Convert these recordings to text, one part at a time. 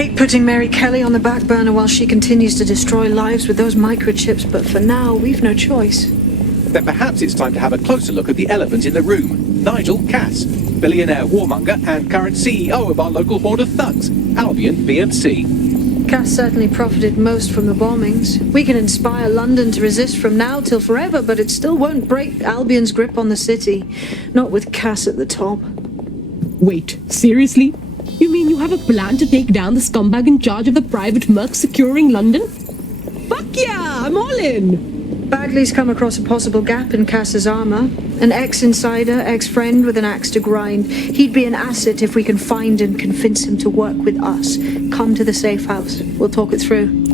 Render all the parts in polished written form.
hate putting Mary Kelly on the back burner while she continues to destroy lives with those microchips, but for now, we've no choice. Then perhaps it's time to have a closer look at the elephant in the room, Nigel Cass, billionaire warmonger and current CEO of our local horde of thugs, Albion PMC. Cass certainly profited most from the bombings. We can inspire London to resist from now till forever, but it still won't break Albion's grip on the city. Not with Cass at the top. Wait, seriously? You mean you have a plan to take down the scumbag in charge of the private merc securing London? Fuck yeah, I'm all in! Bagley's come across a possible gap in Cass's armour. An ex-insider, ex-friend with an axe to grind. He'd be an asset if we can find and convince him to work with us. Come to the safe house. We'll talk it through.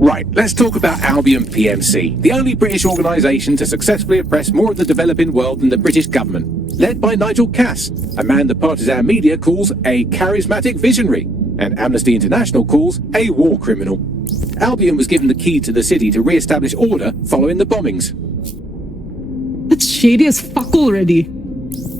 Right, let's talk about Albion PMC, the only British organisation to successfully oppress more of the developing world than the British government, led by Nigel Cass, a man the partisan media calls a charismatic visionary, and Amnesty International calls a war criminal. Albion was given the key to the city to re-establish order following the bombings. That's shady as fuck already.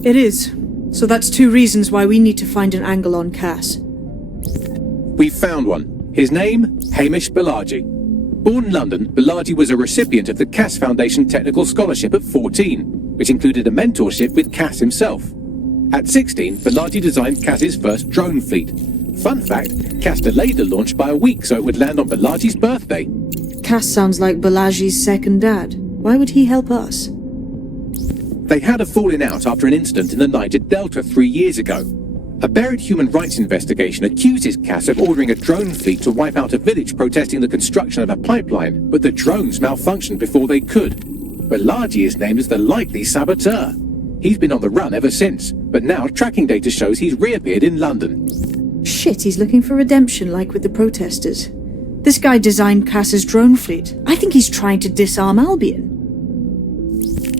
It is. So that's two reasons why we need to find an angle on Cass. We've found one. His name, Hamish Balaji. Born in London, Balaji was a recipient of the Cass Foundation Technical Scholarship at 14, which included a mentorship with Cass himself. At 16, Balaji designed Cass's first drone fleet. Fun fact, Cass delayed the launch by a week so it would land on Balaji's birthday. Cass sounds like Balaji's second dad. Why would he help us? They had a falling out after an incident in the Niger Delta 3 years ago. A buried human rights investigation accuses Cass of ordering a drone fleet to wipe out a village protesting the construction of a pipeline, but the drones malfunctioned before they could. Balaji is named as the likely saboteur. He's been on the run ever since, but now tracking data shows he's reappeared in London. Shit, he's looking for redemption like with the protesters. This guy designed Cass's drone fleet. I think he's trying to disarm Albion.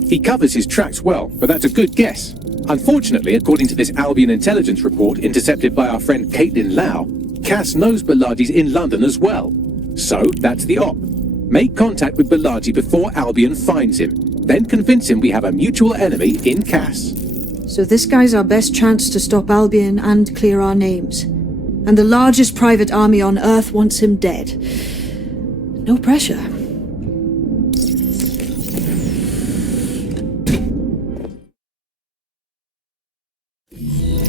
He covers his tracks well, but that's a good guess. Unfortunately, according to this Albion intelligence report intercepted by our friend Caitlin Lau, Cass knows Balaji's in London as well. So, that's the op. Make contact with Balaji before Albion finds him. Then convince him we have a mutual enemy in Cass. So this guy's our best chance to stop Albion and clear our names. And the largest private army on Earth wants him dead. No pressure.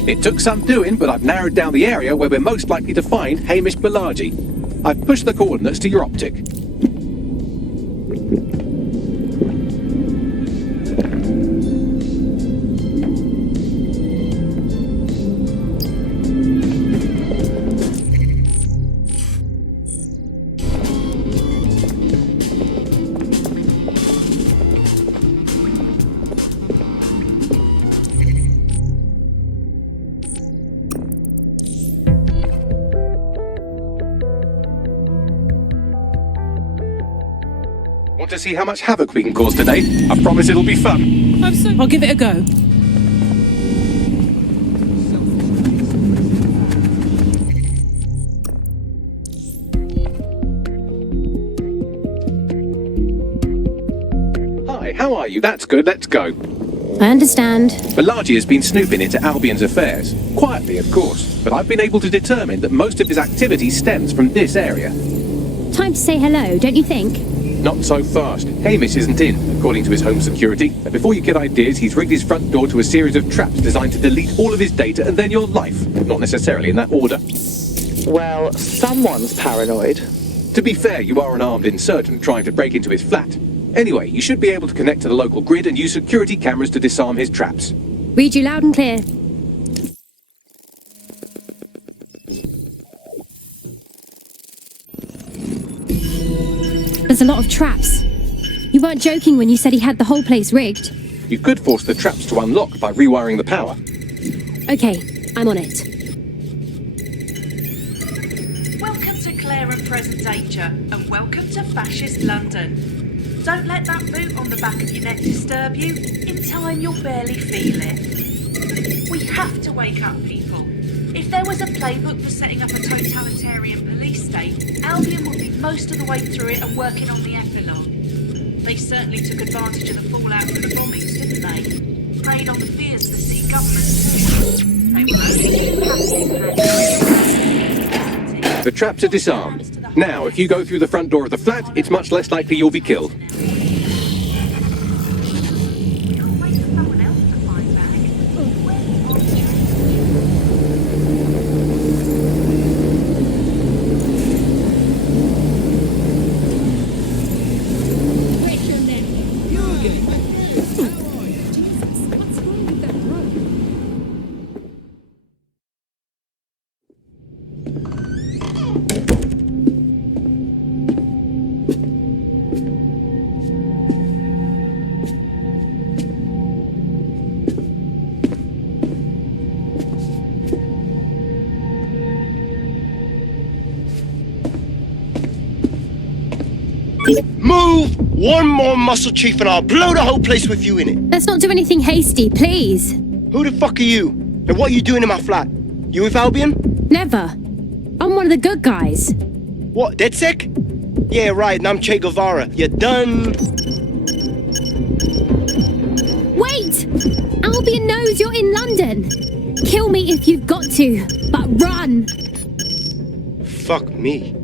It took some doing, but I've narrowed down the area where we're most likely to find Hamish Balaji. I've pushed the coordinates to your optic. Want to see how much havoc we can cause today? I promise it'll be fun. I'll give it a go. Hi, how are you? That's good, let's go. I understand. Balaji has been snooping into Albion's affairs. Quietly, of course, but I've been able to determine that most of his activity stems from this area. Time to say hello, don't you think? Not so fast. Hamish isn't in, according to his home security. And before you get ideas, he's rigged his front door to a series of traps designed to delete all of his data and then your life. Not necessarily in that order. Well, someone's paranoid. To be fair, you are an armed insurgent trying to break into his flat. Anyway, you should be able to connect to the local grid and use security cameras to disarm his traps. Read you loud and clear. There's a lot of traps. You weren't joking when you said he had the whole place rigged. You could force the traps to unlock by rewiring the power. Okay, I'm on it. Welcome there and present danger, and welcome to fascist London. Don't let that boot on the back of your neck disturb you. In time, you'll barely feel it. We have to wake up, people. If there was a playbook for setting up a totalitarian police state, Albion would be most of the way through it and working on the epilogue. They certainly took advantage of the fallout from the bombings, didn't they? Preyed on the fears of the city government too. They were only too happy. The traps are disarmed. Now, if you go through the front door of the flat, it's much less likely you'll be killed. Move! One more muscle, Chief, and I'll blow the whole place with you in it. Let's not do anything hasty, please. Who the fuck are you? And what are you doing in my flat? You with Albion? Never. I'm one of the good guys. What, DedSec? Yeah, right, and I'm Che Guevara. You're done. Wait! Albion knows you're in London. Kill me if you've got to, but run! Fuck me.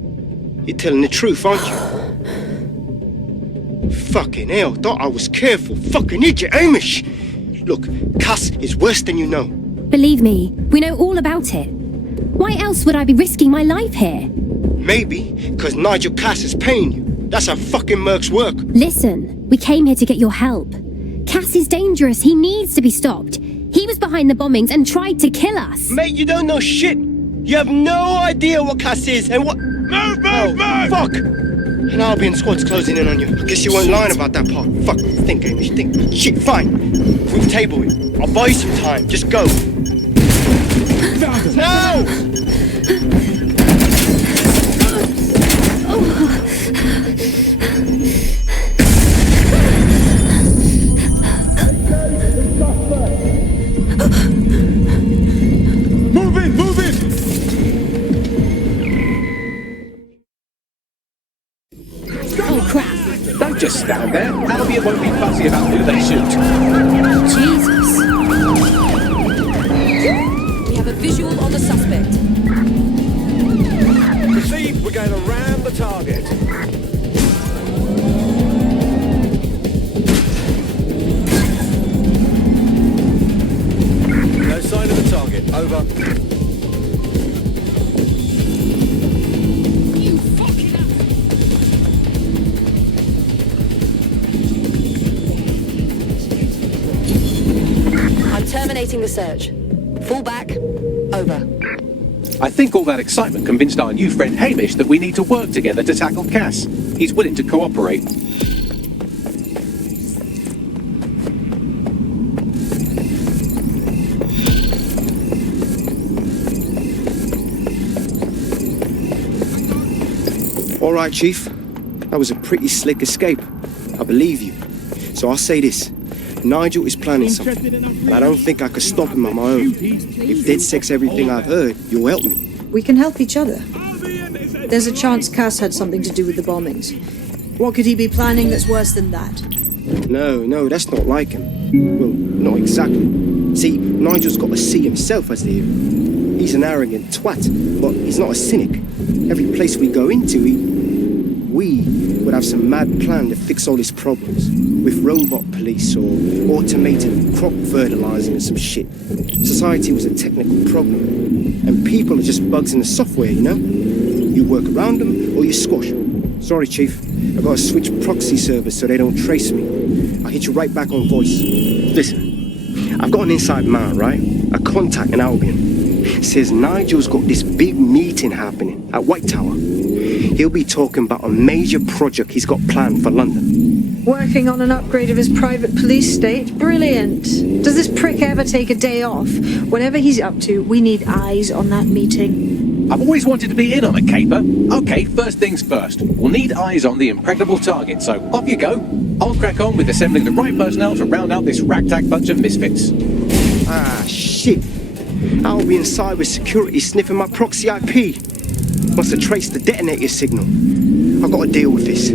You're telling the truth, aren't you? Fucking hell, thought I was careful. Fucking idiot, Amish! Look, Cass is worse than you know. Believe me, we know all about it. Why else would I be risking my life here? Maybe, because Nigel Cass is paying you. That's how fucking mercs work. Listen, we came here to get your help. Cass is dangerous. He needs to be stopped. He was behind the bombings and tried to kill us. Mate, you don't know shit. You have no idea what Cass is and what... Move! Fuck! An Albion squad's closing in on you. I guess you weren't lying about that part. Fuck, think, Amish, think. Shit, fine. We'll table it. I'll buy you some time. Just go. No! Move in! Oh, crap. Don't just stand there. Albion won't be fussy about who they shoot. Jesus. We have a visual on the suspect. Proceed, we're going to ram the target. No sign of the target. Over. Terminating the search. Fall back. Over. I think all that excitement convinced our new friend Hamish that we need to work together to tackle Cass. He's willing to cooperate. All right, Chief. That was a pretty slick escape. I believe you. So I'll say this. Nigel is planning something, but I don't think I could stop him on my own. If DedSec's everything I've heard, you'll help me. We can help each other. There's a chance Cass had something to do with the bombings. What could he be planning that's worse than that? No, that's not like him. Well, not exactly. See, Nigel's got to see himself as the hero. He's an arrogant twat, but he's not a cynic. Every place we go into, we would have some mad plan to fix all his problems. With robot police or automated crop fertilizing and some shit. Society was a technical problem. And people are just bugs in the software, you know? You work around them or you squash them. Sorry, Chief. I've got to switch proxy servers so they don't trace me. I'll hit you right back on voice. Listen, I've got an inside man, right? A contact in Albion. Says Nigel's got this big meeting happening at White Tower. He'll be talking about a major project he's got planned for London. Working on an upgrade of his private police state? Brilliant. Does this prick ever take a day off? Whatever he's up to, we need eyes on that meeting. I've always wanted to be in on a caper. Okay, first things first. We'll need eyes on the impregnable target, so off you go. I'll crack on with assembling the right personnel to round out this ragtag bunch of misfits. Ah, shit. Albion cyber security sniffing my proxy IP. Must have traced the detonator signal. I've got to deal with this.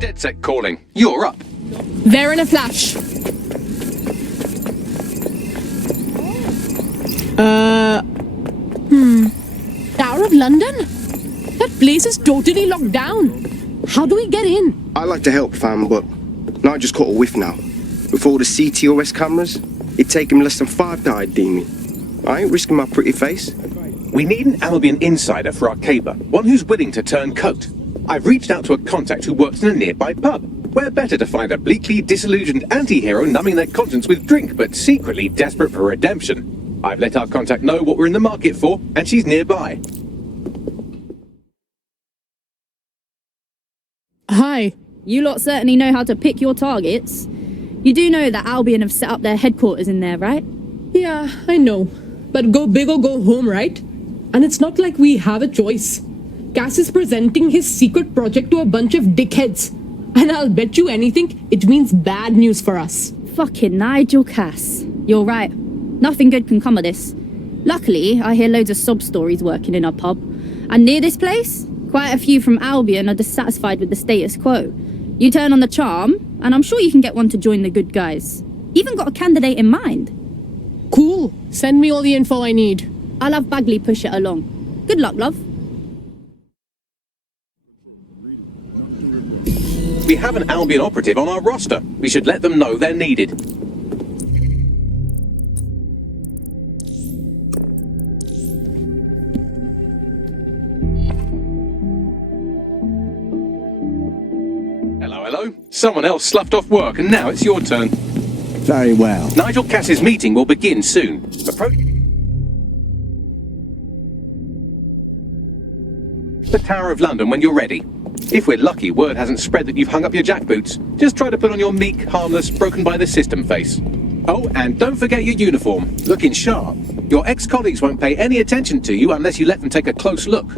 DedSec calling. You're up. There in a flash. Tower of London? That place is totally locked down. How do we get in? I'd like to help, fam, but Nigel's caught a whiff now. With all the CTOS cameras, it'd take him less than 5 to ID me. I ain't risking my pretty face. We need an Albion insider for our caper, one who's willing to turn coat. I've reached out to a contact who works in a nearby pub. Where better to find a bleakly disillusioned anti-hero numbing their conscience with drink, but secretly desperate for redemption. I've let our contact know what we're in the market for, and she's nearby. Hi. You lot certainly know how to pick your targets. You do know that Albion have set up their headquarters in there, right? Yeah, I know. But go big or go home, right? And it's not like we have a choice. Cass is presenting his secret project to a bunch of dickheads. And I'll bet you anything, it means bad news for us. Fucking Nigel Cass. You're right. Nothing good can come of this. Luckily, I hear loads of sob stories working in our pub. And near this place, quite a few from Albion are dissatisfied with the status quo. You turn on the charm, and I'm sure you can get one to join the good guys. Even got a candidate in mind. Cool. Send me all the info I need. I'll have Bagley push it along. Good luck, love. We have an Albion operative on our roster. We should let them know they're needed. Hello? Someone else sloughed off work and now it's your turn. Very well. Nigel Cass's meeting will begin soon. The Tower of London when you're ready. If we're lucky, word hasn't spread that you've hung up your jackboots. Just try to put on your meek, harmless, broken by the system face. Oh, and don't forget your uniform. Looking sharp. Your ex-colleagues won't pay any attention to you unless you let them take a close look.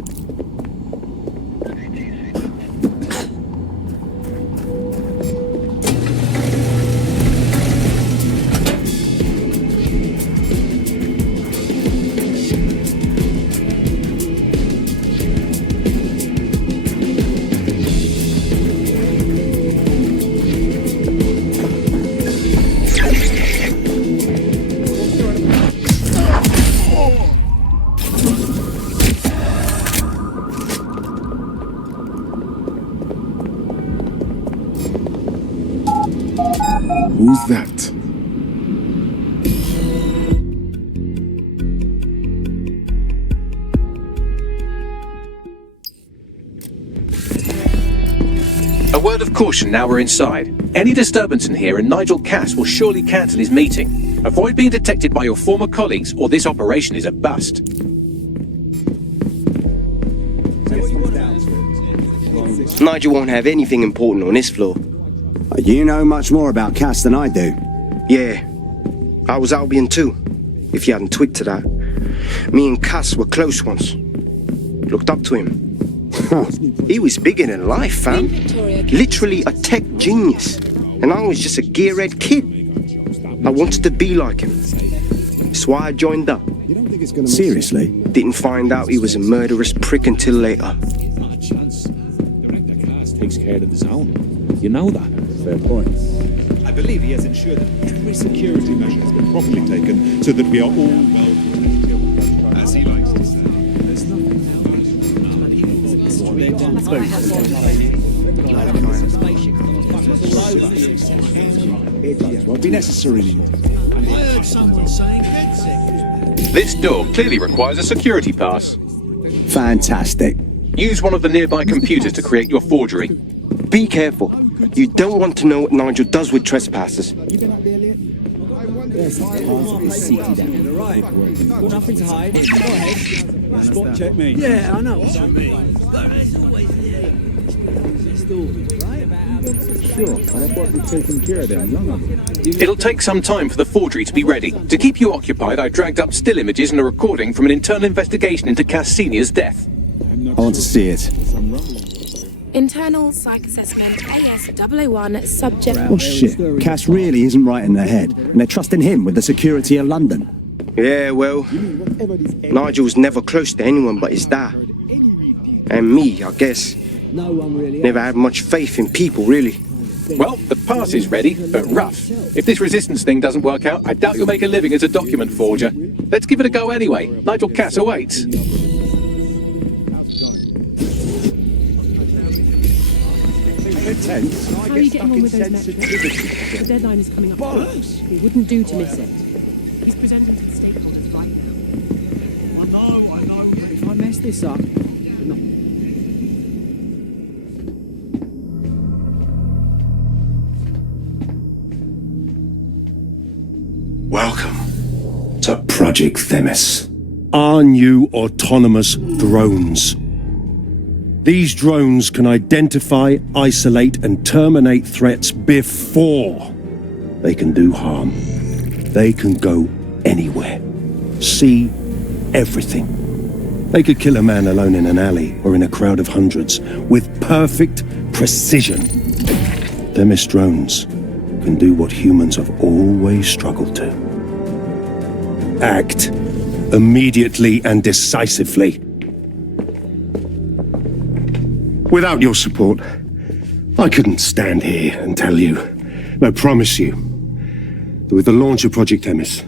Who's that? A word of caution now we're inside. Any disturbance in here and Nigel Cass will surely cancel his meeting. Avoid being detected by your former colleagues or this operation is a bust. Nigel won't have anything important on this floor. You know much more about Cass than I do. Yeah, I was Albion too, if you hadn't twigged to that. Me and Cass were close once. Looked up to him. He was bigger than life, fam. Literally a tech genius. And I was just a gearhead kid. I wanted to be like him. That's why I joined up. Seriously? Didn't find out he was a murderous prick until later. Takes care of his own. You know that. Fair point. I believe he has ensured that every security measure has been properly taken so that we are all well. As he likes to say. There's nothing. It won't be necessary anymore. I heard someone saying DedSec. This door clearly requires a security pass. Fantastic. Use one of the nearby computers to create your forgery. Be careful. You don't want to know what Nigel does with trespassers. Nothing to hide. Go ahead. Spot check me. Yeah, I know what you mean. Sure, and I thought we'd taken care of them long ago. It'll take some time for the forgery to be ready. To keep you occupied, I dragged up still images and a recording from an internal investigation into Cass Senior's death. I want to see it. Internal psych assessment AS001 subject. Oh shit, Cass really isn't right in the head, and they're trusting him with the security of London. Yeah, well, Nigel's never close to anyone but his dad. And me, I guess. Never had much faith in people, really. Well, the pass is ready, but rough. If this resistance thing doesn't work out, I doubt you'll make a living as a document forger. Let's give it a go anyway. Nigel Cass awaits. How are you getting on with those metrics? The deadline is coming up. It wouldn't do to miss it. He's presenting to the stakeholders right now. I know. If I mess this up, Welcome to Project THEMIS. Our new autonomous drones. These drones can identify, isolate, and terminate threats before they can do harm. They can go anywhere, see everything. They could kill a man alone in an alley or in a crowd of hundreds with perfect precision. THEMIS drones can do what humans have always struggled to. Act immediately and decisively. Without your support, I couldn't stand here and tell you, I promise you, that with the launch of Project THEMIS,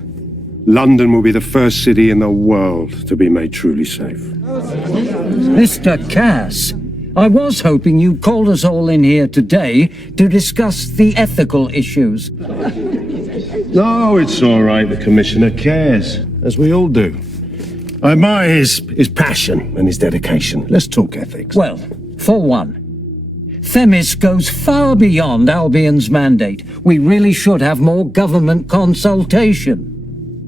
London will be the first city in the world to be made truly safe. Mr. Cass, I was hoping you called us all in here today to discuss the ethical issues. No, it's all right. The Commissioner cares, as we all do. I admire his passion and his dedication. Let's talk ethics. Well, for one, THEMIS goes far beyond Albion's mandate. We really should have more government consultation.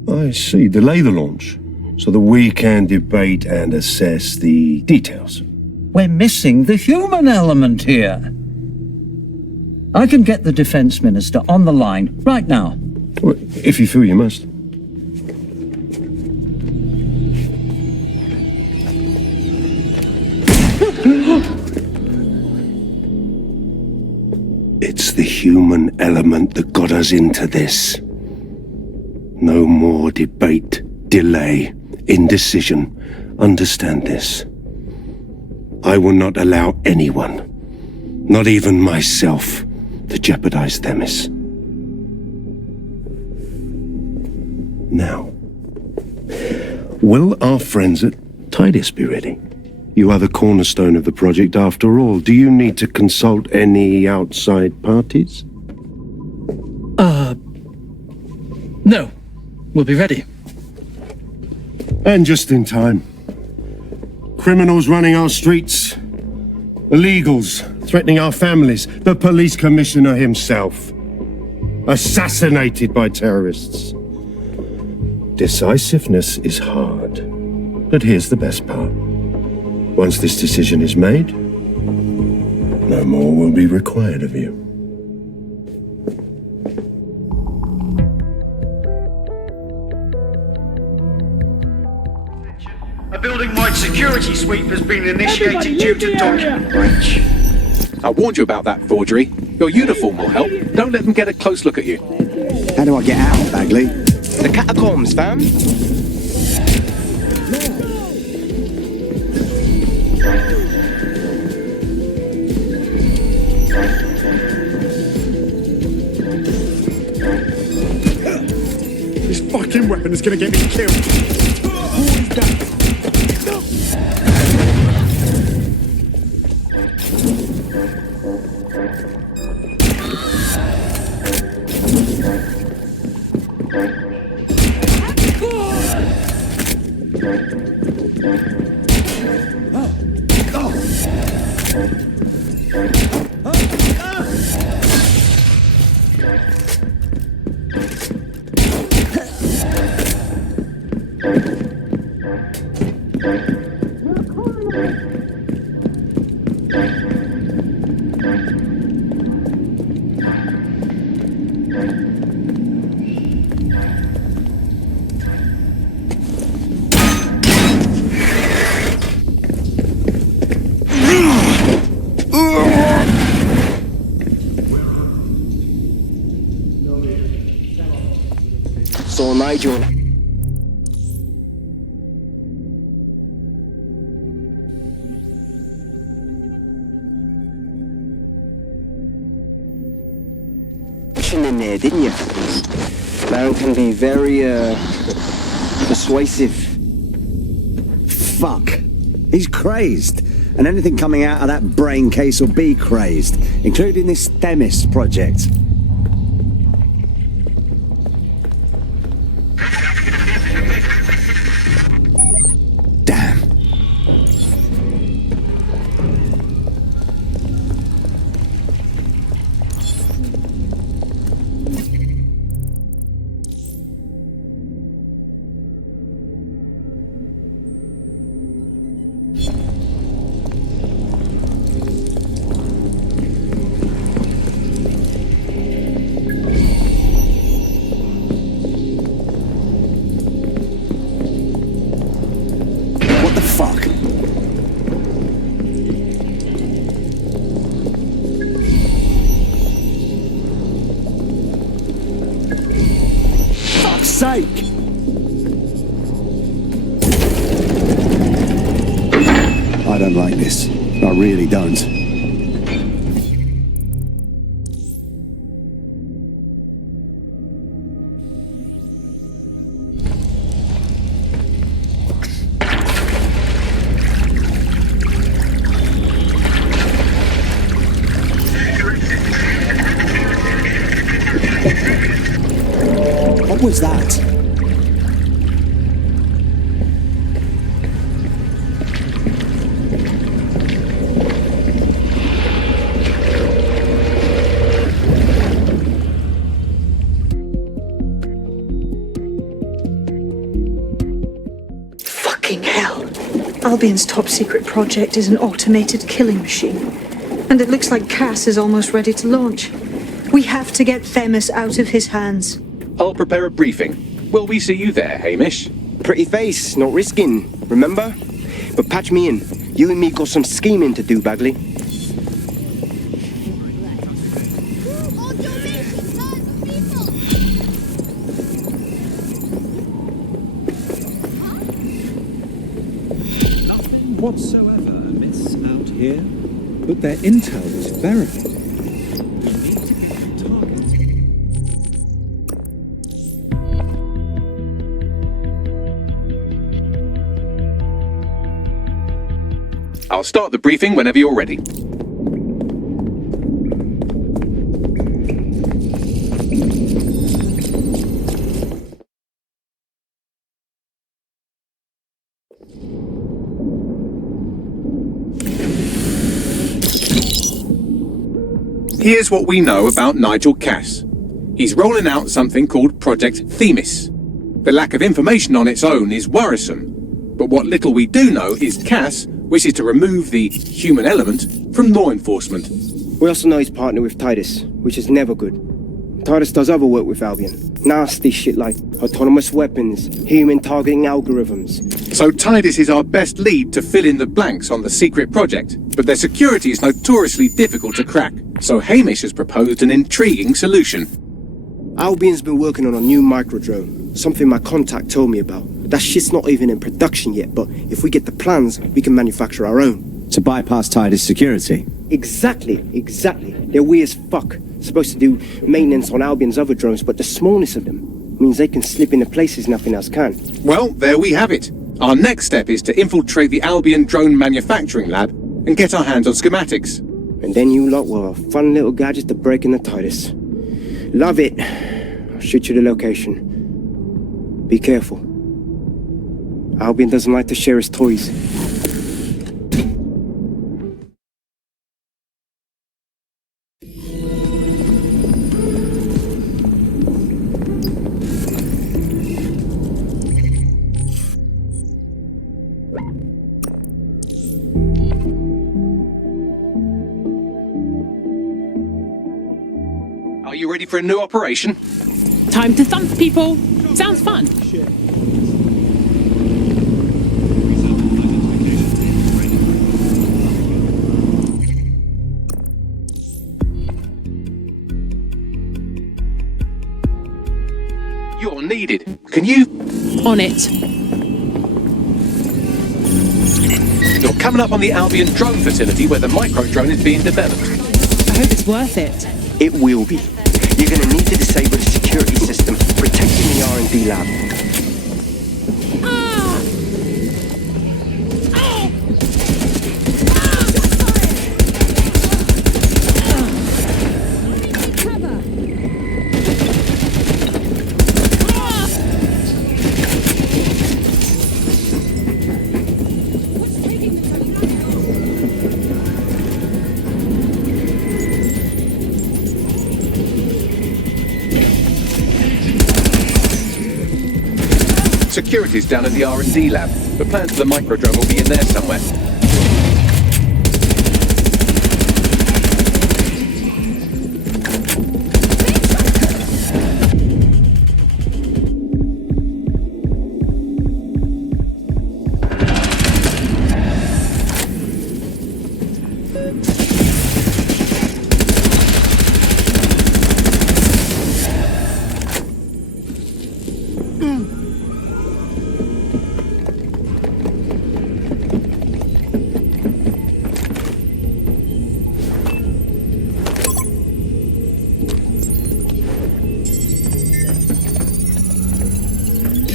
I see. Delay the launch, so that we can debate and assess the details. We're missing the human element here. I can get the Defence Minister on the line right now. Well, if you feel you must. It's the human element that got us into this. No more debate, delay, indecision. Understand this. I will not allow anyone, not even myself, to jeopardize THEMIS. Now, will our friends at THEMIS be ready? You are the cornerstone of the project after all. Do you need to consult any outside parties? No. We'll be ready. And just in time. Criminals running our streets. Illegals threatening our families. The police commissioner himself. Assassinated by terrorists. Decisiveness is hard. But here's the best part. Once this decision is made, no more will be required of you. A building-wide security sweep has been initiated due to document breach. I warned you about that forgery. Your uniform will help. Don't let them get a close look at you. How do I get out, Bagley? The catacombs, fam. This fucking weapon is gonna get me killed. Who is that? saw Nigel. In there, didn't you? Man can be very, persuasive. Fuck. He's crazed. And anything coming out of that brain case will be crazed, including this THEMIS project. Damn. Sake! I don't like this. I really don't. What was that? Fucking hell. Albion's top secret project is an automated killing machine. And it looks like Cass is almost ready to launch. We have to get THEMIS out of his hands. I'll prepare a briefing. Will we see you there, Hamish? Pretty face, not risking, remember? But patch me in. You and me got some scheming to do, Bagley. Nothing whatsoever amiss out here, but their intel was verified. I'll start the briefing whenever you're ready. Here's what we know about Nigel Cass. He's rolling out something called Project THEMIS. The lack of information on its own is worrisome, but what little we do know is Cass wishes to remove the human element from law enforcement. We also know he's partnered with Titus, which is never good. Titus does other work with Albion. Nasty shit like autonomous weapons, human targeting algorithms. So Titus is our best lead to fill in the blanks on the secret project, but their security is notoriously difficult to crack. So Hamish has proposed an intriguing solution. Albion's been working on a new microdrone, something my contact told me about. That shit's not even in production yet, but if we get the plans, we can manufacture our own. To bypass Titus security? Exactly. They're weird as fuck. Supposed to do maintenance on Albion's other drones, but the smallness of them means they can slip into places nothing else can. Well, there we have it. Our next step is to infiltrate the Albion drone manufacturing lab and get our hands on schematics. And then you lot will have fun little gadgets to break in the Titus. Love it. I'll shoot you the location. Be careful. Albion doesn't like to share his toys. Are you ready for a new operation? Time to thump people. Sounds fun. You're needed. Can you... On it. You're coming up on the Albion drone facility where the micro-drone is being developed. I hope it's worth it. It will be. You're going to need to disable the security system protecting the R&D lab. Security's down at the R&D lab. The plans for the micro-drone will be in there somewhere.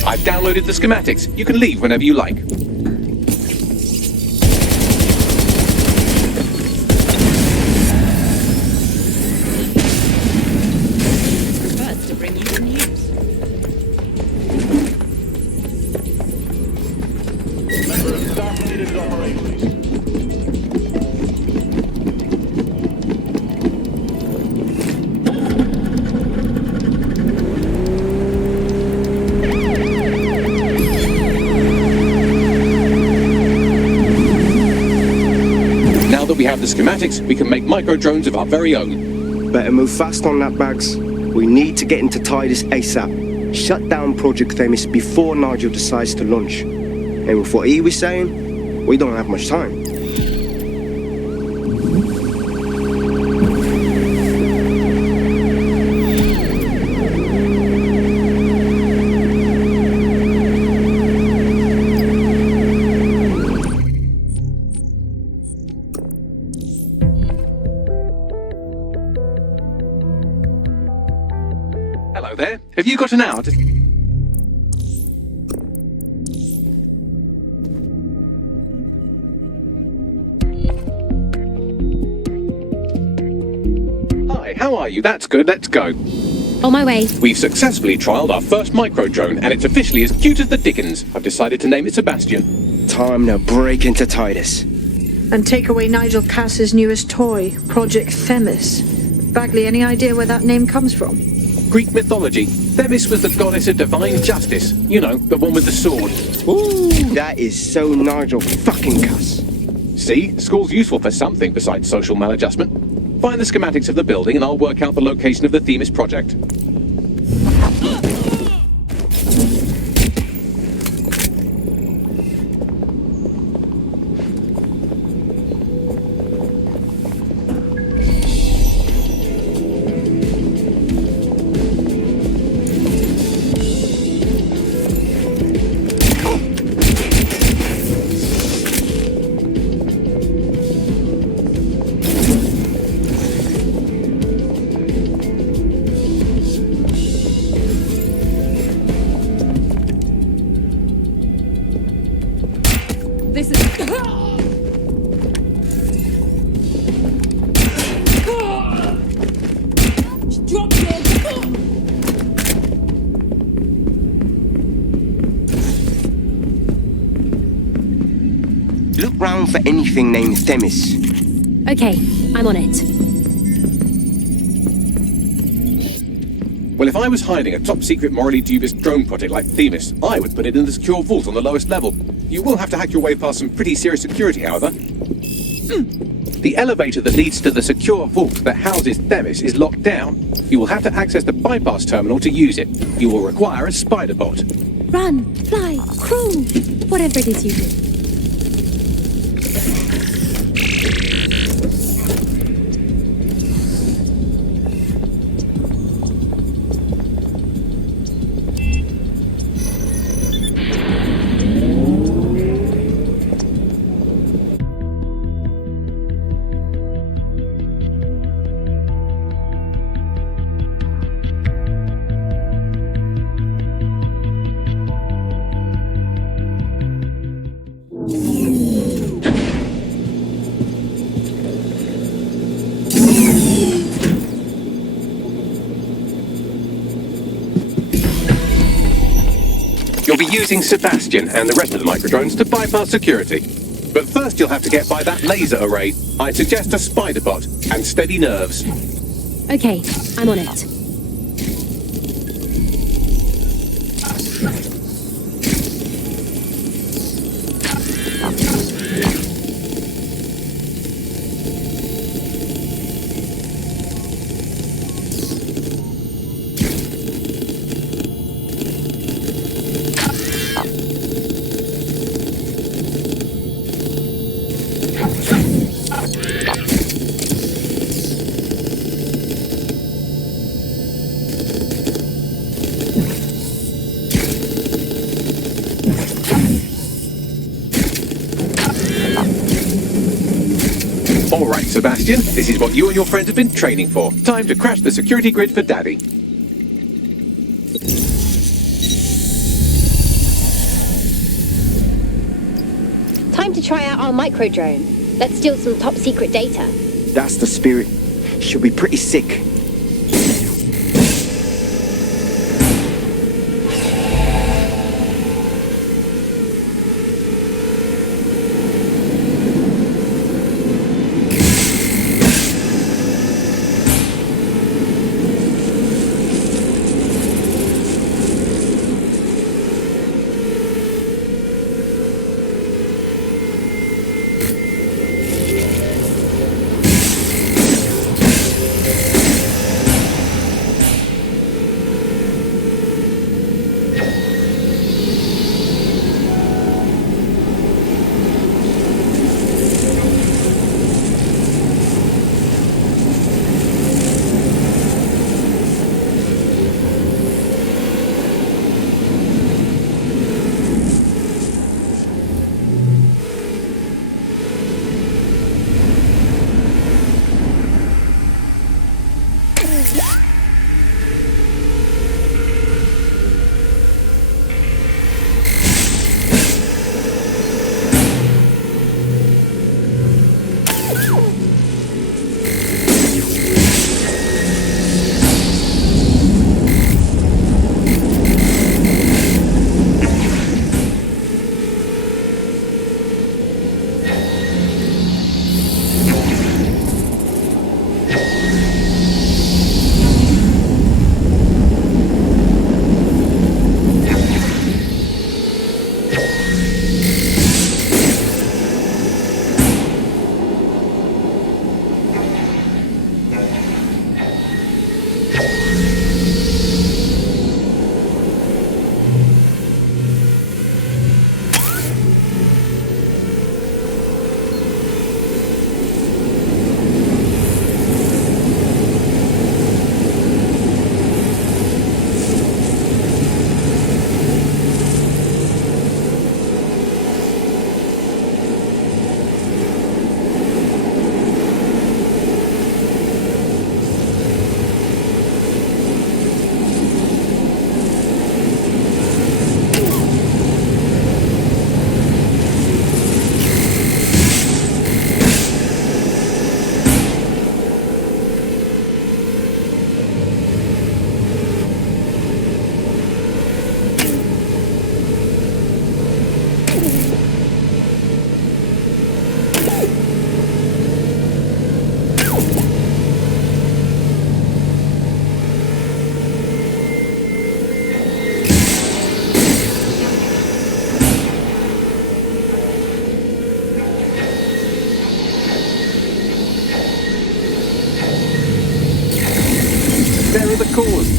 I've downloaded the schematics. You can leave whenever you like. First to bring you the news. Member of staff needed operations. Now that we have the schematics, we can make micro-drones of our very own. Better move fast on that, Bags. We need to get into THEMIS ASAP. Shut down Project THEMIS before Nigel decides to launch. And with what he was saying, we don't have much time. Hello there. Have you got an hour to... Hi, how are you? That's good. Let's go. On my way. We've successfully trialled our first micro-drone, and it's officially as cute as the dickens. I've decided to name it Sebastian. Time to break into THEMIS. And take away Nigel Cass's newest toy, Project THEMIS. Bagley, any idea where that name comes from? Greek mythology. THEMIS was the goddess of divine justice. You know, the one with the sword. Ooh, that is so Nigel fucking Cass. See? School's useful for something besides social maladjustment. Find the schematics of the building and I'll work out the location of the THEMIS project. This is... Drop your... Look round for anything named THEMIS. Okay, I'm on it. Well, if I was hiding a top-secret, morally dubious drone project like THEMIS, I would put it in the secure vault on the lowest level. You will have to hack your way past some pretty serious security, however. The elevator that leads to the secure vault that houses THEMIS is locked down. You will have to access the bypass terminal to use it. You will require a spider bot. Run, fly, crawl, whatever it is you do. be using Sebastian and the rest of the microdrones to bypass security. But first you'll have to get by that laser array. I suggest a spider bot and steady nerves. Okay, I'm on it. All right, Sebastian, this is what you and your friends have been training for. Time to crash the security grid for Daddy. Time to try out our microdrone. Let's steal some top secret data. That's the spirit. She'll be pretty sick.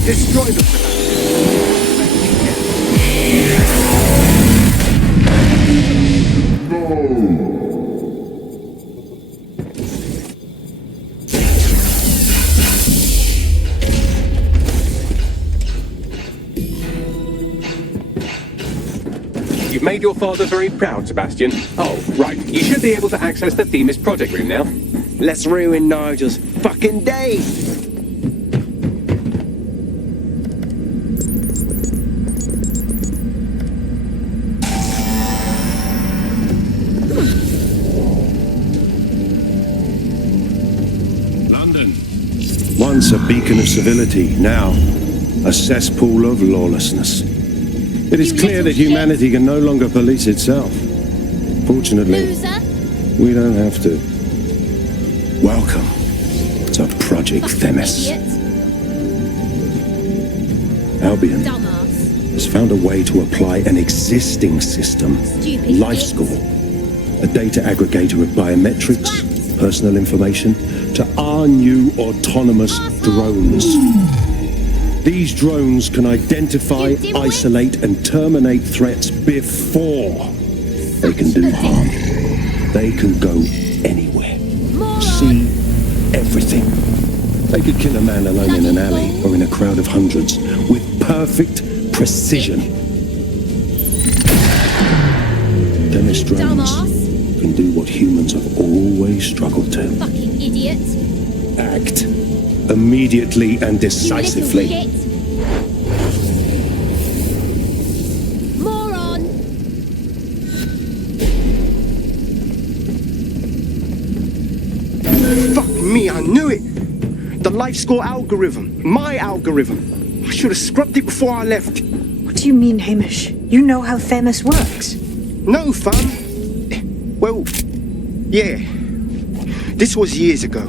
Destroy them. You've made your father very proud, Sebastian. Oh, right. You should be able to access the THEMIS project room now. Let's ruin Nigel's fucking day! Once a beacon of civility, now a cesspool of lawlessness. It is clear that humanity can no longer police itself. Fortunately, we don't have to. Welcome to Project THEMIS. Albion has found a way to apply an existing system, LifeScore, a data aggregator of biometrics, personal information, to our new autonomous drones. These drones can identify, isolate, and terminate threats before they can do harm. They can go anywhere, see everything. They could kill a man alone in an alley or in a crowd of hundreds with perfect precision. THEMIS drones can do what humans have always struggled to. Fucking idiot. Act immediately and decisively. Moron. Fuck me, I knew it! The LifeScore algorithm. My algorithm. I should have scrubbed it before I left. What do you mean, Hamish? You know how THEMIS works. No, fam. Well, yeah. This was years ago.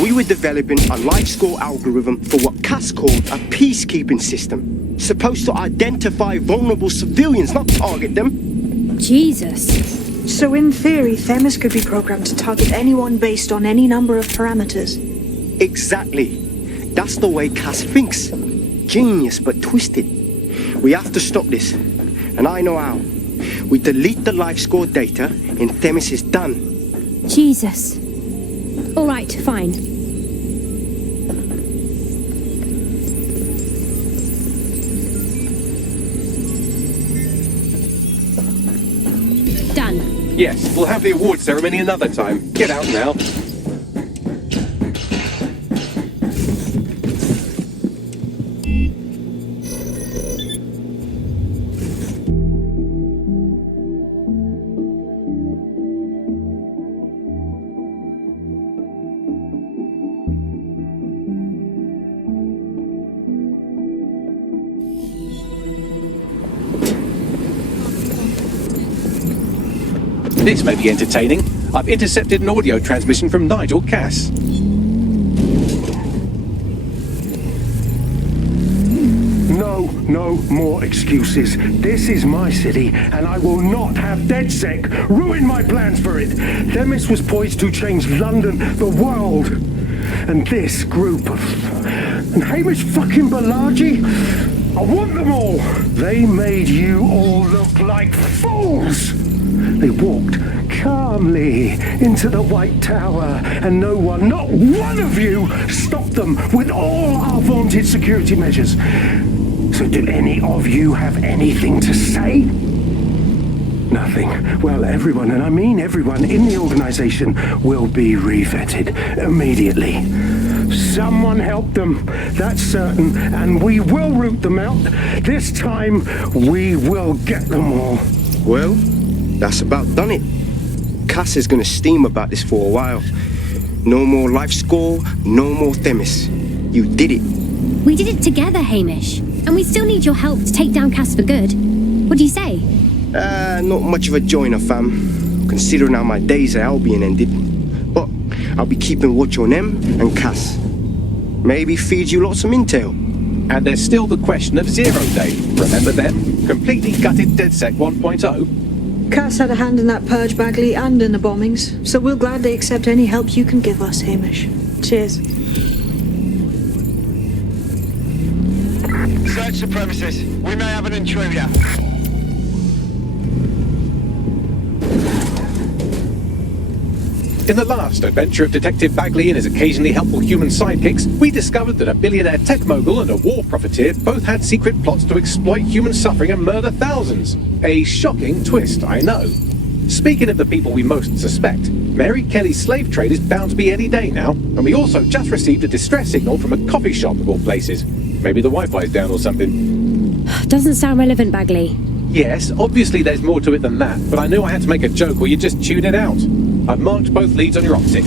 We were developing a LifeScore algorithm for what Cass called a peacekeeping system. Supposed to identify vulnerable civilians, not target them. Jesus. So in theory, THEMIS could be programmed to target anyone based on any number of parameters. Exactly. That's the way Cass thinks. Genius, but twisted. We have to stop this. And I know how. We delete the LifeScore data and THEMIS is done. Jesus. All right, fine. Done. Yes, we'll have the award ceremony another time. Get out now. This may be entertaining. I've intercepted an audio transmission from Nigel Cass. No more excuses. This is my city, and I will not have DedSec ruin my plans for it. THEMIS was poised to change London, the world. And this group of... And Hamish fucking Balaji? I want them all! They made you all look like fools! They walked calmly into the White Tower, and no one, not one of you, stopped them with all our vaunted security measures. So do any of you have anything to say? Nothing. Well, everyone, and I mean everyone in the organization, will be re-vetted immediately. Someone help them, that's certain, and we will root them out. This time, we will get them all. Well, that's about done it. Cass is gonna steam about this for a while. No more LifeScore, no more THEMIS. You did it. We did it together, Hamish. And we still need your help to take down Cass for good. What do you say? Not much of a joiner, fam. Considering how my days at Albion ended. But I'll be keeping watch on them and Cass. Maybe feed you lots of intel. And there's still the question of Zero Day. Remember them? Completely gutted DedSec 1.0. Cass had a hand in that purge, Bagley, and in the bombings, so we'll gladly accept any help you can give us, Hamish. Cheers. Search the premises. We may have an intruder. In the last adventure of Detective Bagley and his occasionally helpful human sidekicks, we discovered that a billionaire tech mogul and a war profiteer both had secret plots to exploit human suffering and murder thousands. A shocking twist, I know. Speaking of the people we most suspect, Mary Kelly's slave trade is bound to be any day now, and we also just received a distress signal from a coffee shop of all places. Maybe the Wi-Fi's down or something. Doesn't sound relevant, Bagley. Yes, obviously there's more to it than that, but I knew I had to make a joke or you'd just tune it out. I've marked both leads on your optic.